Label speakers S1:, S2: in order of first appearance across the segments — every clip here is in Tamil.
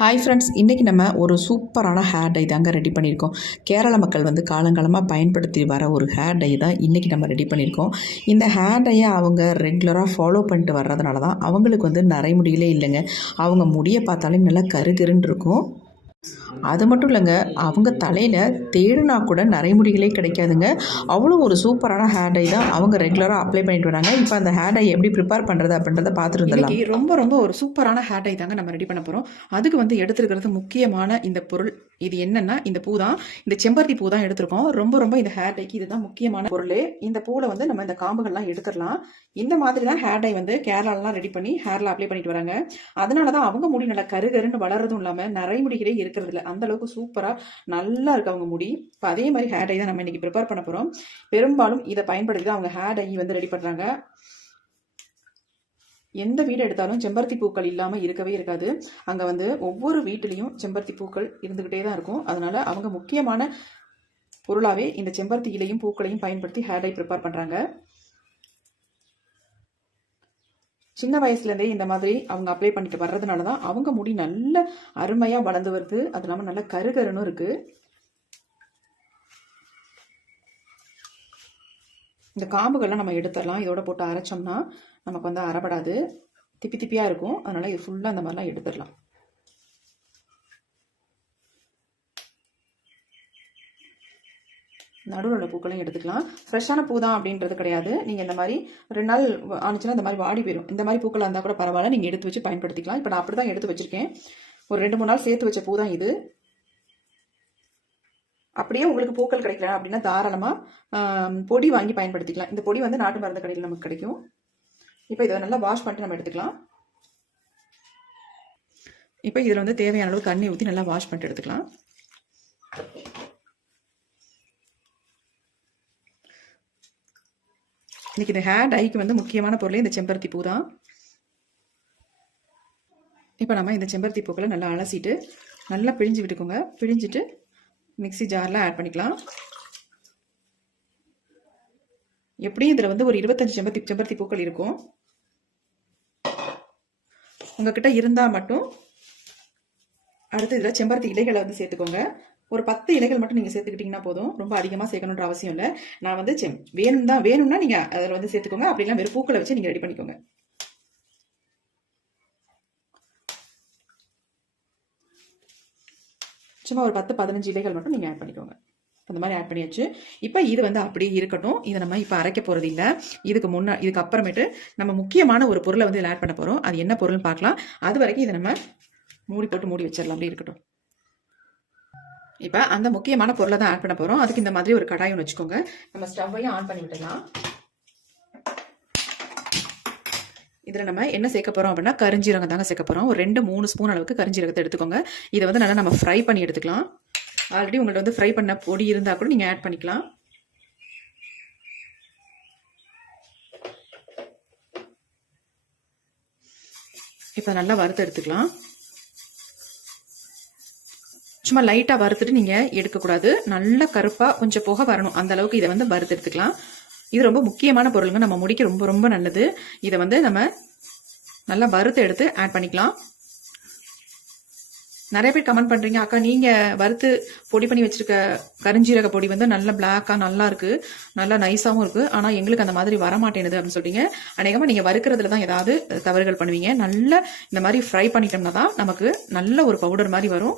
S1: ஹாய் ஃப்ரெண்ட்ஸ் இன்றைக்கி நம்ம ஒரு சூப்பரான ஹேர் டை தாங்க ரெடி பண்ணியிருக்கோம். கேரள மக்கள் வந்து காலங்காலமாக பயன்படுத்தி வர ஒரு ஹேர் டை தான் இன்றைக்கி நம்ம ரெடி பண்ணியிருக்கோம். இந்த ஹேர் டையை அவங்க ரெகுலராக ஃபாலோ பண்ணிட்டு வர்றதுனால தான் அவங்களுக்கு வந்து நரைமுடியிலே இல்லைங்க. அவங்க முடியை பார்த்தாலே நல்லா கருகருன்னு இருக்கும். அது மட்டும் இல்லைங்க அவங்க தலையில் தேடினா கூட நரைமுடிகளே கிடைக்காதுங்க. அவ்வளோ ஒரு சூப்பரான ஹேர் டை தான் அவங்க ரெகுலராக அப்ளை பண்ணிட்டு வராங்க. இப்போ அந்த ஹேர் டை எப்படி ப்ரிப்பேர் பண்ணுறது அப்படின்றத
S2: பார்த்துருந்தலாம் ரொம்ப ரொம்ப ஒரு சூப்பரான ஹேர் டை தாங்க நம்ம ரெடி பண்ண போகிறோம் அதுக்கு வந்து எடுத்துருக்கிறது முக்கியமான இந்த பொருள் இது என்னன்னா இந்த பூ தான் இந்த செம்பருத்தி பூ தான் எடுத்திருக்கோம். ரொம்ப ரொம்ப இந்த ஹேர் டைக்கு இதுதான் முக்கியமான பொருள். இந்த பூவில் வந்து நம்ம இந்த காம்புகள்லாம் எடுத்துடலாம் இந்த மாதிரி தான் ஹேர் டை வந்து கேரளாலாம் ரெடி பண்ணி ஹேரில் அப்ளை பண்ணிட்டு வராங்க. அதனால தான் அவங்க முடி நல்லா கருகருன்னு வளர்றதும் இல்லாமல் நரைமுடிகளே இருக்கிறது இல்லை அந்த அளவுக்கு சூப்பராக நல்லா இருக்கு அவங்க முடி. இப்போ அதே மாதிரி ஹேர் டை தான் நம்ம இன்னைக்கு ப்ரிப்பேர் பண்ண போகிறோம் பெரும்பாலும் இதை பயன்படுத்தி தான் அவங்க ஹேர் டை வந்து ரெடி பண்ணுறாங்க எந்த வீடு எடுத்தாலும் செம்பருத்தி பூக்கள் இல்லாமல் இருக்கவே இருக்காது. அங்கே வந்து ஒவ்வொரு வீட்டிலையும் செம்பருத்தி பூக்கள் இருந்துக்கிட்டே தான் இருக்கும். அதனால அவங்க முக்கியமான பொருளாகவே இந்த செம்பருத்தி இலையும் பூக்களையும் பயன்படுத்தி ஹேர் டை ப்ரிப்பேர் பண்ணுறாங்க சின்ன வயசுலேருந்தே இந்த மாதிரி அவங்க அப்ளை பண்ணிட்டு வர்றதுனால தான் அவங்க முடி நல்ல அருமையாக வளர்ந்து வருது. அது இல்லாமல் நல்ல கருகருன்னு இருக்குது இந்த காம்புகள்லாம் நம்ம எடுத்துடலாம். இதோட போட்டு அரைச்சோம்னா நமக்கு வந்து அறப்படாது. திப்பி திப்பியாக இருக்கும். அதனால் இது ஃபுல்லாக அந்த மாதிரிலாம் எடுத்துடலாம். நடுவில் உள்ள பூக்களையும் எடுத்துக்கலாம். ஃப்ரெஷ்ஷான பூ தான் அப்படின்றது கிடையாது. நீங்கள் இந்த மாதிரி ரெண்டு நாள் ஆனிச்சுன்னா இந்த மாதிரி வாடி போயிடும் இந்த மாதிரி பூக்களாக இருந்தால் கூட பரவாயில்ல. நீங்கள் எடுத்து வச்சு பயன்படுத்திக்கலாம். இப்போ நான் அப்படி தான் எடுத்து வச்சுருக்கேன். ஒரு ரெண்டு மூணு நாள் சேர்த்து வச்ச பூ தான் இது. அப்படியே உங்களுக்கு பூக்கள் கிடைக்கல அப்படின்னா தாராளமாக பொடி வாங்கி பயன்படுத்திக்கலாம். இந்த பொடி வந்து நாட்டு மருந்து கடையில் நமக்கு கிடைக்கும். இப்போ இதை நல்லா வாஷ் பண்ணிட்டு நம்ம எடுத்துக்கலாம். இப்போ இதில் வந்து தேவையான அளவு தண்ணி ஊற்றி நல்லா வாஷ் பண்ணிட்டு எடுத்துக்கலாம். இன்றைக்கி இந்த ஹேர் டைக்கு வந்து முக்கியமான பொருளே இந்த செம்பருத்தி பூ தான். இப்போ நம்ம இந்த செம்பருத்தி பூக்களை நல்லா அலசிட்டு நல்லா பிழிஞ்சு விட்டுக்கோங்க. பிழிஞ்சிட்டு மிக்ஸி ஜாரில் ஆட் பண்ணிக்கலாம். எப்படியும் இதில் வந்து ஒரு இருபத்தஞ்சு செம்பருத்தி செம்பருத்தி பூக்கள் இருக்கும். உங்ககிட்ட இருந்தால் மட்டும் அடுத்து இதில் செம்பருத்தி இலைகளை வந்து சேர்த்துக்கோங்க. ஒரு பத்து இலைகள் மட்டும் நீங்கள் சேர்த்துக்கிட்டிங்கன்னா போதும். ரொம்ப அதிகமாக சேர்க்கணுன்ற அவசியம் இல்லை. நான் வந்து செம் வேணும் தான் வேணும்னா நீங்கள் அதில் வந்து சேர்த்துக்கோங்க. அப்படிலாம் வெறும் பூக்களை வச்சு நீங்கள் ரெடி பண்ணிக்கோங்க. சும்மா ஒரு பத்து பதினஞ்சு இலைகள் மட்டும் நீங்கள் ஆட் பண்ணிக்கோங்க. அந்த மாதிரி ஆட் பண்ணியாச்சு. இப்போ இது வந்து அப்படியே இருக்கட்டும். இதை நம்ம இப்போ அரைக்க போகிறது இல்லை. இதுக்கு முன்னா இதுக்கு அப்புறமேட்டு நம்ம முக்கியமான ஒரு பொருளை வந்து இதில் ஆட் பண்ண போகிறோம் அது என்ன பொருள்னு பார்க்கலாம். அது வரைக்கும் இதை நம்ம மூடி போட்டு மூடி வச்சிடலாம். அப்படி இருக்கட்டும். இப்போ அந்த முக்கியமான பொருளை தான் ஆட் பண்ண போகிறோம் அதுக்கு இந்த மாதிரி ஒரு கடாயம் வச்சுக்கோங்க. நம்ம ஸ்டவ்வையும் ஆன் பண்ணி விட்டுடலாம். இதில் நம்ம என்ன சேர்க்க போகிறோம் அப்படின்னா கரிஞ்சீரகம் தாங்க சேர்க்க போகிறோம் ஒரு ரெண்டு மூணு ஸ்பூன் அளவுக்கு கரிஞ்சீரகத்தை எடுத்துக்கோங்க. இதை வந்து நல்லா நம்ம ஃப்ரை பண்ணி எடுத்துக்கலாம். ஆல்ரெடி உங்கள்ட்ட வந்து ஃப்ரை பண்ண பொடி இருந்தால் கூட நீங்கள் ஆட் பண்ணிக்கலாம். இப்போ நல்லா வறுத்து எடுத்துக்கலாம். சும்மா லைட்டாக வறுத்துட்டு நீங்கள் எடுக்கக்கூடாது. நல்ல கருப்பாக கொஞ்சம் புகை வரணும். அந்த அளவுக்கு இதை வந்து வறுத்து எடுத்துக்கலாம். இது ரொம்ப முக்கியமான பொருளுங்க. நம்ம முடிக்க ரொம்ப ரொம்ப நல்லது. இதை வந்து நம்ம நல்லா வறுத்து எடுத்து ஆட் பண்ணிக்கலாம். நிறைய பேர் கமெண்ட் பண்றீங்க. அக்கா நீங்க வறுத்து பொடி பண்ணி வச்சிருக்க கருஞ்சீரக பொடி வந்து நல்ல பிளாக்கா நல்லா இருக்கு. நல்லா நைஸாவும் இருக்கு. ஆனா எங்களுக்கு அந்த மாதிரி வர மாட்டேனுது அப்படின்னு சொல்றீங்க. அநேகமா நீங்க வறுக்கிறதுல தான் ஏதாவது தவறுகள் பண்ணுவீங்க. நல்ல இந்த மாதிரி ஃப்ரை பண்ணிட்டோம்னா தான் நமக்கு நல்ல ஒரு பவுடர் மாதிரி வரும்.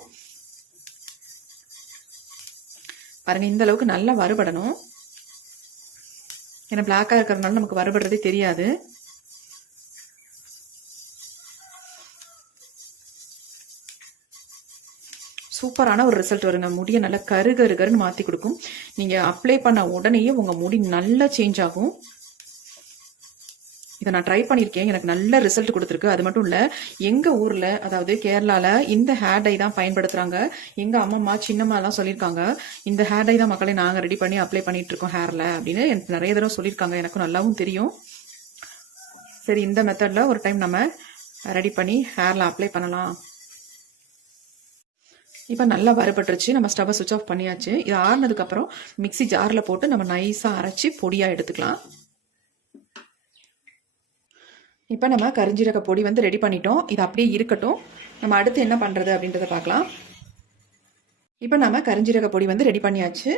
S2: பாருங்க இந்த அளவுக்கு நல்லா வறுபடணும். ஏன்னா பிளாக்கா இருக்கிறதுனால நமக்கு வறுபடுறதே தெரியாது. சூப்பரான ஒரு ரிசல்ட் வருங்க. முடியை நல்லா கரு கருகருன்னு மாற்றி கொடுக்கும். நீங்கள் அப்ளை பண்ண உடனேயே உங்கள் முடி நல்லா சேஞ்ச் ஆகும். இதை நான் ட்ரை பண்ணியிருக்கேன். எனக்கு நல்ல ரிசல்ட் கொடுத்துருக்கு. அது மட்டும் இல்லை எங்கள் ஊரில் அதாவது கேரளாவில் இந்த ஹேர் டை தான் பயன்படுத்துகிறாங்க எங்கள் அம்மம்மா சின்னம்மாலாம் சொல்லியிருக்காங்க இந்த ஹேர் டை தான் மக்களை நாங்கள் ரெடி பண்ணி அப்ளை பண்ணிட்டு இருக்கோம் ஹேரில் அப்படின்னு எனக்கு நிறைய தடவை சொல்லியிருக்காங்க. எனக்கும் நல்லாவும் தெரியும். சரி இந்த மெத்தடில் ஒரு டைம் நம்ம ரெடி பண்ணி ஹேரில் அப்ளை பண்ணலாம். இப்போ நல்லா வறுபட்டுருச்சு. நம்ம ஸ்டவ்வை சுவிச் ஆஃப் பண்ணியாச்சு. இது ஆறுனதுக்கப்புறம் மிக்ஸி ஜாரில் போட்டு நம்ம நைஸாக அரைச்சி பொடியாக எடுத்துக்கலாம். இப்போ நம்ம கரிஞ்சீரக பொடி வந்து ரெடி பண்ணிட்டோம். இது அப்படியே இருக்கட்டும். நம்ம அடுத்து என்ன பண்ணுறது அப்படின்றத பார்க்கலாம். இப்போ நம்ம கரிஞ்சீரக பொடி வந்து ரெடி பண்ணியாச்சு.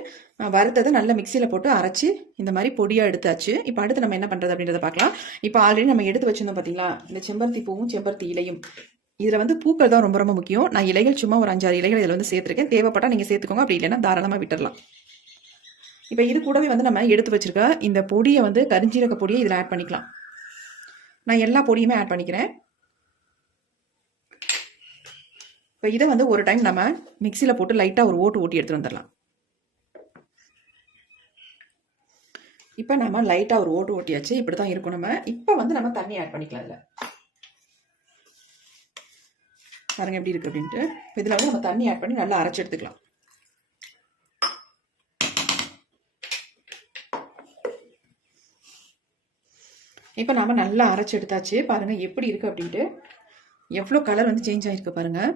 S2: வறுத்ததை நல்ல மிக்சியில் போட்டு அரைச்சி இந்த மாதிரி பொடியாக எடுத்தாச்சு. இப்போ அடுத்து நம்ம என்ன பண்ணுறது அப்படின்றத பார்க்கலாம். இப்போ ஆல்ரெடி நம்ம எடுத்து வச்சிருந்தோம் பார்த்தீங்களா இந்த செம்பருத்தி பூவும் செம்பருத்தி இலையும். இதில் வந்து பூக்கள் தான் ரொம்ப ரொம்ப முக்கியம். நான் இலைகள் சும்மா ஒரு அஞ்சாறு இலைகள் இதில் வந்து சேர்த்துருக்கேன். தேவைப்பட்டால் நீங்கள் சேர்த்துக்கோங்க. அப்படி இல்லைன்னா தாராளமாக விட்டுறலாம். இப்போ இது கூடவே வந்து நம்ம எடுத்து வச்சிருக்க இந்த பொடியை வந்து கரிஞ்சீரக பொடியை இதில் ஆட் பண்ணிக்கலாம். நான் எல்லா பொடியுமே ஆட் பண்ணிக்கிறேன். இப்போ இதை வந்து ஒரு டைம் நம்ம மிக்சியில் போட்டு லைட்டாக ஒரு ஓட்டு ஓட்டி எடுத்துகிட்டு வந்துடலாம். இப்போ நம்ம லைட்டாக ஒரு ஓட்டு ஓட்டியாச்சு. இப்படி தான் இருக்கும் நம்ம. இப்போ வந்து நம்ம தண்ணி ஆட் பண்ணிக்கலாம் இல்லை பாருங்கள் எப்படி இருக்குது அப்படின்ட்டு. இதில் வந்து நம்ம தண்ணி ஆட் பண்ணி நல்லா அரைச்சி எடுத்துக்கலாம். இப்போ நாம் நல்லா அரைச்சி எடுத்தாச்சு. பாருங்கள் எப்படி இருக்குது அப்படின்ட்டு. எவ்வளோ கலர் வந்து சேஞ்ச் ஆகிருக்கு பாருங்கள்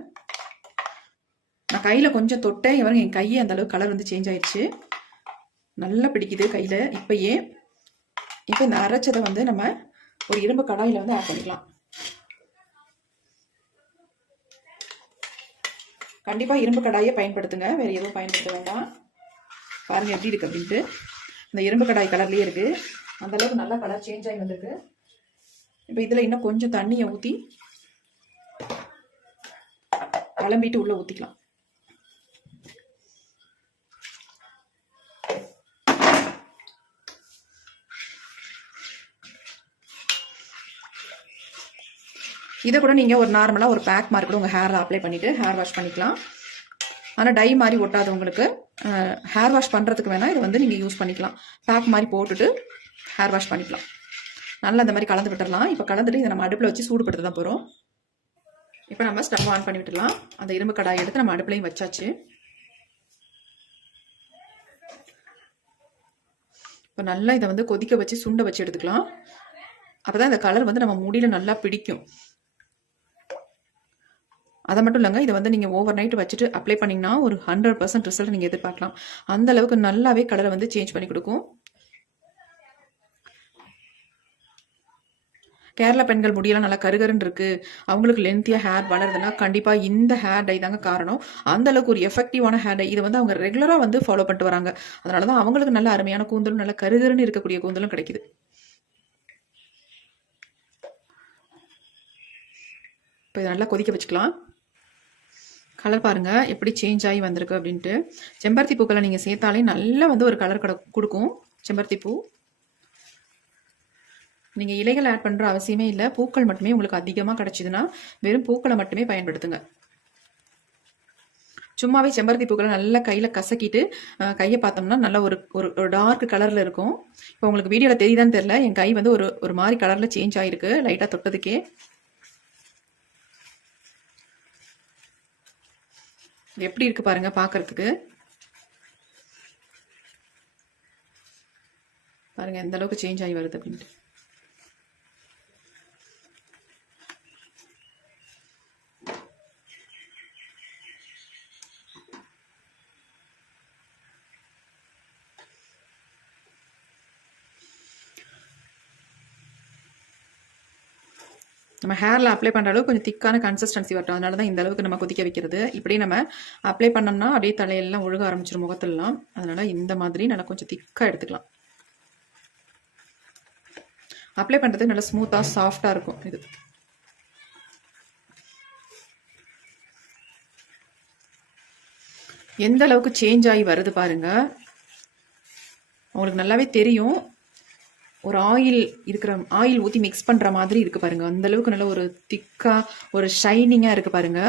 S2: நான் கையில் கொஞ்சம் தொட்டேன். இவருங்க என் கையே அந்த அளவுக்கு கலர் வந்து சேஞ்ச் ஆயிடுச்சு நல்லா பிடிக்குது கையில். இப்போயே இப்போ இந்த அரைச்சதை வந்து நம்ம ஒரு இரும்பு கடாயில் வந்து ஆட் பண்ணிக்கலாம். கண்டிப்பாக இரும்பு கடாயை பயன்படுத்துங்க. வேறு எதுவும் பயன்படுத்த வேண்டாம். பாருங்கள் எப்படி இருக்கு அப்படின்ட்டு. இந்த இரும்பு கடாய் கலர்லேயே இருக்குது அந்தளவுக்கு நல்லா கலர் சேஞ்ச் ஆகி வந்திருக்கு. இப்போ இதில் இன்னும் கொஞ்சம் தண்ணியை ஊற்றி கிளம்பிட்டு உள்ளே ஊற்றிக்கலாம் இதை கூட நீங்கள் ஒரு நார்மலாக ஒரு பேக் மாதிரி கூட உங்கள் ஹேரில் அப்ளை பண்ணிவிட்டு ஹேர் வாஷ் பண்ணிக்கலாம். ஆனால் டை மாதிரி ஒட்டாது உங்களுக்கு. ஹேர் வாஷ் பண்ணுறதுக்கு வேணால் இதை வந்து நீங்கள் யூஸ் பண்ணிக்கலாம். பேக் மாதிரி போட்டுட்டு ஹேர் வாஷ் பண்ணிக்கலாம். நல்லா இந்த மாதிரி கலந்து விட்டுடலாம் இப்போ கலந்துட்டு இதை நம்ம அடுப்பில் வச்சு சூடுபடுத்த தான் போகிறோம் இப்போ நம்ம ஸ்டவ் ஆன் பண்ணி விட்டுடலாம். அந்த இரும்பு கடாயை எடுத்து நம்ம அடுப்புலையும் வச்சாச்சு. இப்போ நல்லா இதை வந்து கொதிக்க வச்சு சுண்டை வச்சு எடுத்துக்கலாம். அப்போ தான் இந்த கலர் வந்து நம்ம முடியில் நல்லா பிடிக்கும். அதை மட்டும் இல்லைங்க இதை வந்து நீங்கள் ஓவர் நைட் வச்சுட்டு அப்ளை பண்ணிங்கன்னா ஒரு ஹண்ட்ரட் பர்சன்ட் ரிசல்ட் நீங்கள் எதிர்பார்க்கலாம். அந்த அளவுக்கு நல்லாவே கலரை வந்து சேஞ்ச் பண்ணி கொடுக்கும். கேரளா பெண்கள் முடியெல்லாம் நல்லா கருகருன்னு இருக்குது அவங்களுக்கு லென்த்தியாக ஹேர் வளருதுன்னா கண்டிப்பாக இந்த ஹேர் டை தாங்க காரணம். அந்தளவுக்கு ஒரு எஃபெக்டிவான ஹேர் டை இதை வந்து அவங்க ரெகுலராக வந்து ஃபாலோ பண்ணிட்டு வராங்க. அதனால தான் அவங்களுக்கு நல்ல அருமையான கூந்தலும் நல்ல கருகருன்னு இருக்கக்கூடிய கூந்தலும் கிடைக்குது. இப்போ இதை நல்லா கொதிக்க வச்சுக்கலாம். கலர் பாருங்க. எப்படி சேஞ்ச் ஆகி வந்திருக்கு அப்படின்ட்டு. செம்பருத்தி பூக்களை நீங்கள் சேர்த்தாலே நல்லா வந்து ஒரு கலர் கட கொடுக்கும். செம்பருத்தி பூ. நீங்கள் இலைகள் ஆட் பண்ணுற அவசியமே இல்லை. பூக்கள் மட்டுமே உங்களுக்கு அதிகமாக கிடச்சிதுன்னா வெறும் பூக்களை மட்டுமே பயன்படுத்துங்க. சும்மாவே செம்பருத்தி பூக்களை நல்லா கையில் கசக்கிட்டு கையை பார்த்தோம்னா நல்ல ஒரு ஒரு ஒரு டார்க் கலரில் இருக்கும். இப்போ உங்களுக்கு வீடியோவில் தெரியுதான்னு தெரில என் கை வந்து ஒரு ஒரு மாதிரி கலரில் சேஞ்ச் ஆகிருக்கு லைட்டாக தொட்டதுக்கே. எப்படி இருக்கு பாருங்க பார்க்கறதுக்கு பாருங்க எந்த அளவுக்கு சேஞ்ச் ஆகி வருது அப்படின்ட்டு. நம்ம ஹேரில் அப்ளை பண்ணுற அளவுக்கு கொஞ்சம் திக்கான கன்சிஸ்டன்சி வரட்டும். அதனால தான் இந்த அளவுக்கு நம்ம கொதிக்க வைக்கிறது. இப்படி நம்ம அப்ளை பண்ணோம்னா அப்படியே தலையெல்லாம் ஒழுக ஆரம்பிச்சிடும் முகத்திலலாம். அதனால இந்த மாதிரி நல்லா கொஞ்சம் திக்காக எடுத்துக்கலாம். அப்ளை பண்ணுறது நல்லா ஸ்மூத்தாக சாஃப்டாக இருக்கும் இது. எந்த அளவுக்கு சேஞ்ச் ஆகி வருது பாருங்க. உங்களுக்கு நல்லாவே தெரியும். ஒரு ஆயில் இருக்கிற ஆயில் ஊற்றி மிக்ஸ் பண்ணுற மாதிரி இருக்குது பாருங்க. அந்தளவுக்கு நல்ல ஒரு திக்காக ஒரு ஷைனிங்காக இருக்குது பாருங்க.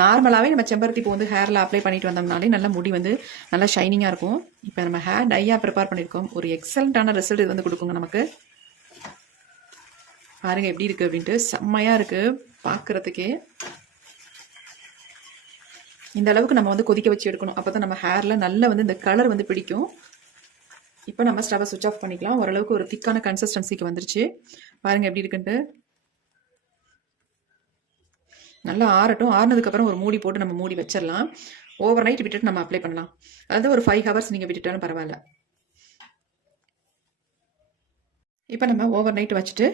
S2: நார்மலாகவே நம்ம செம்பருத்தி பூ வந்து ஹேரில் அப்ளை பண்ணிட்டு வந்தோம்னாலே நல்ல முடி வந்து நல்லா ஷைனிங்காக இருக்கும். இப்போ நம்ம ஹேர் டையாக ப்ரிப்பேர் பண்ணியிருக்கோம் ஒரு எக்ஸலண்ட்டான ரிசல்ட் இது வந்து கொடுக்குங்க நமக்கு. பாருங்கள் எப்படி இருக்குது அப்படின்ட்டு. செம்மையாக இருக்குது பார்க்குறதுக்கே இந்த அளவுக்கு நம்ம வந்து கொதிக்க வச்சு எடுக்கணும். அப்போ தான் நம்ம ஹேரில் நல்லா வந்து இந்த கலர் வந்து பிடிக்கும். இப்போ நம்ம ஸ்டவை சுவிச் ஆஃப் பண்ணிக்கலாம். ஓரளவுக்கு ஒரு திக்கான கன்சிஸ்டன்சிக்கு வந்துருச்சு. பாருங்கள் எப்படி இருக்குன்ட்டு. நல்லா ஆறட்டும். ஆறுனதுக்கப்புறம் ஒரு மூடி போட்டு நம்ம மூடி வச்சிடலாம். ஓவர் நைட் விட்டுட்டு நம்ம அப்ளை பண்ணலாம். அதாவது ஒரு ஃபைவ் ஹவர்ஸ் நீங்கள் விட்டுட்டாலும் பரவாயில்ல. இப்போ நம்ம ஓவர் நைட் வச்சுட்டு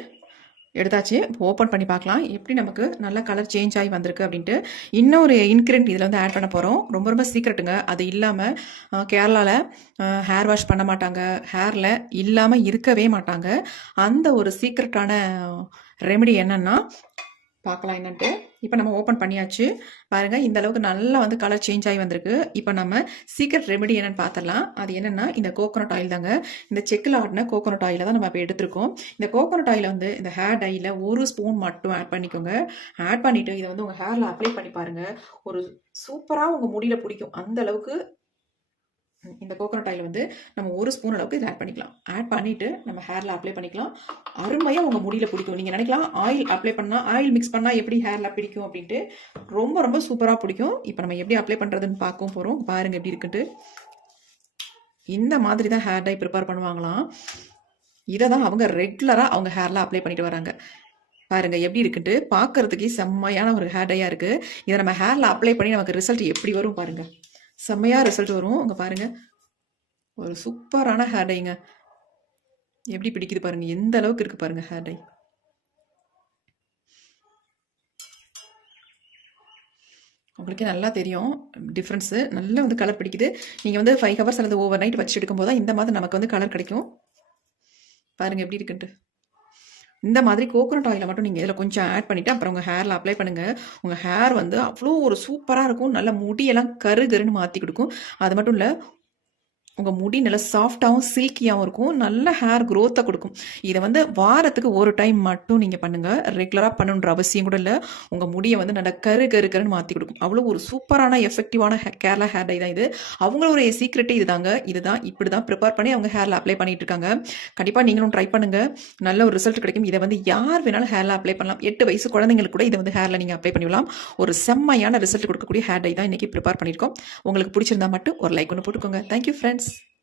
S2: எடுத்தாச்சு. ஓப்பன் பண்ணி பார்க்கலாம். எப்படி நமக்கு நல்ல கலர் சேஞ்ச் ஆகி வந்திருக்கு அப்படின்ட்டு இன்னொரு இன்க்ரீடியன்ட் இதில் வந்து ஆட் பண்ண போகிறோம் ரொம்ப ரொம்ப சீக்ரெட்டுங்க அது இல்லாமல் கேரளாவில் ஹேர் வாஷ் பண்ண மாட்டாங்க. ஹேரில் இல்லாமல் இருக்கவே மாட்டாங்க. அந்த ஒரு சீக்ரெட்டான ரெமெடி என்னன்னா பார்க்கலாம் என்னன்ட்டு. இப்போ நம்ம ஓப்பன் பண்ணியாச்சு. பாருங்கள் இந்த அளவுக்கு நல்லா வந்து கலர் சேஞ்ச் ஆகி வந்திருக்கு. இப்போ நம்ம சீக்ரெட் ரெமெடி என்னென்னு பார்த்துடலாம் அது என்னென்னா இந்த கோகோனட் ஆயில் தாங்க. இந்த செக்கில் ஆடின கோகோனட் ஆயிலை தான் நம்ம இப்போ எடுத்திருக்கோம். இந்த கோகோனட் ஆயில் வந்து இந்த ஹேர் டையில் ஒரு ஸ்பூன் மட்டும் ஆட் பண்ணிக்கோங்க. ஆட் பண்ணிவிட்டு இதை வந்து உங்கள் ஹேரில் அப்ளை பண்ணி பாருங்கள் ஒரு சூப்பராக உங்கள் முடியில் பிடிக்கும். அந்த அளவுக்கு இந்த கோகோனட் ஆயில் வந்து நம்ம ஒரு ஸ்பூன் அளவுக்கு இதில் ஆட் பண்ணிக்கலாம். ஆட் பண்ணிவிட்டு நம்ம ஹேரில் அப்ளை பண்ணிக்கலாம். அருமையாக உங்கள் முடியில் பிடிக்கும். நீங்கள் நினைக்கலாம் ஆயில் அப்ளை பண்ணால் ஆயில் மிக்ஸ் பண்ணால் எப்படி ஹேரில் பிடிக்கும் அப்படின்ட்டு ரொம்ப ரொம்ப சூப்பராக பிடிக்கும். இப்போ நம்ம எப்படி அப்ளை பண்ணுறதுன்னு பார்க்கவும் போகிறோம் பாருங்கள் எப்படி இருக்குன்ட்டு. இந்த மாதிரி தான் ஹேர் டை ப்ரிப்பேர் பண்ணுவாங்களாம். இதை தான் அவங்க ரெகுலராக அவங்க ஹேரில் அப்ளை பண்ணிட்டு வராங்க. பாருங்க எப்படி இருக்குன்ட்டு. பார்க்கறதுக்கே செம்மையான ஒரு ஹேர் டையாக இருக்குது இதை நம்ம ஹேரில் அப்ளை பண்ணி நமக்கு ரிசல்ட் எப்படி வரும் பாருங்கள் செம்மையாக ரிசல்ட் வரும். அங்கே பாருங்கள் ஒரு சூப்பரான ஹேர் டைங்க எப்படி பிடிக்குது பாருங்கள் எந்த அளவுக்கு இருக்குது பாருங்கள் ஹேர் டை உங்களுக்கே நல்லா தெரியும் டிஃப்ரென்ஸு நல்லா வந்து கலர் பிடிக்குது. நீங்கள் வந்து ஃபைவ் ஹவர்ஸ் அல்லது ஓவர் நைட் வச்சு எடுக்கும்போது தான் இந்த மாதிரி நமக்கு வந்து கலர் கிடைக்கும். பாருங்கள் எப்படி இருக்குன்ட்டு. இந்த மாதிரி கோகோனட் ஆயிலை மட்டும் நீங்கள் இதில் கொஞ்சம் ஆட் பண்ணிவிட்டு அப்புறம் உங்கள் ஹேரில் அப்ளை பண்ணுங்கள் உங்கள் ஹேர் வந்து அவ்வளோ ஒரு சூப்பராக இருக்கும். நல்ல முடியெல்லாம் கரு கருன்னு மாற்றி கொடுக்கும். அது மட்டும் இல்லை உங்கள் முடி நல்லா சாஃப்டாகவும் சில்கியாகவும் இருக்கும். நல்ல ஹேர் க்ரோத்தை கொடுக்கும். இதை வந்து வாரத்துக்கு ஒரு டைம் மட்டும் நீங்கள் பண்ணுங்கள் ரெகுலராக பண்ணுன்ற அவசியம் கூட இல்லை. உங்கள் முடியை வந்து நல்லா கரு கரு கருன்னு மாற்றி கொடுக்கும். அவ்வளோ ஒரு சூப்பரான எஃபெக்டிவான ஹே கேரளா ஹேர் டை தான் இது. அவங்களுடைய சீக்ரெட்டே இதுதாங்க. இதுதான் இப்படி தான் ப்ரிப்பேர் பண்ணி அவங்க ஹேரில் அப்ளை பண்ணிட்டு இருக்காங்க. கண்டிப்பாக நீங்களும் ட்ரை பண்ணுங்கள் நல்ல ஒரு ரிசல்ட் கிடைக்கும். இதை வந்து யார் வேணாலும் ஹேரில் அப்ளை பண்ணலாம். எட்டு வயசு குழந்தைங்களுக்கு கூட இதை வந்து ஹேரில் நீங்கள் அப்ளை பண்ணிவிடலாம் ஒரு செம்மையான ரிசல்ட் கொடுக்கக்கூடிய ஹேர் டை தான் இன்றைக்கி ப்ரிப்பேர் பண்ணியிருக்கோம். உங்களுக்கு பிடிச்சிருந்தா மட்டும் ஒரு லைக் ஒன்று போட்டுக்கோங்க. Thank you friends guys.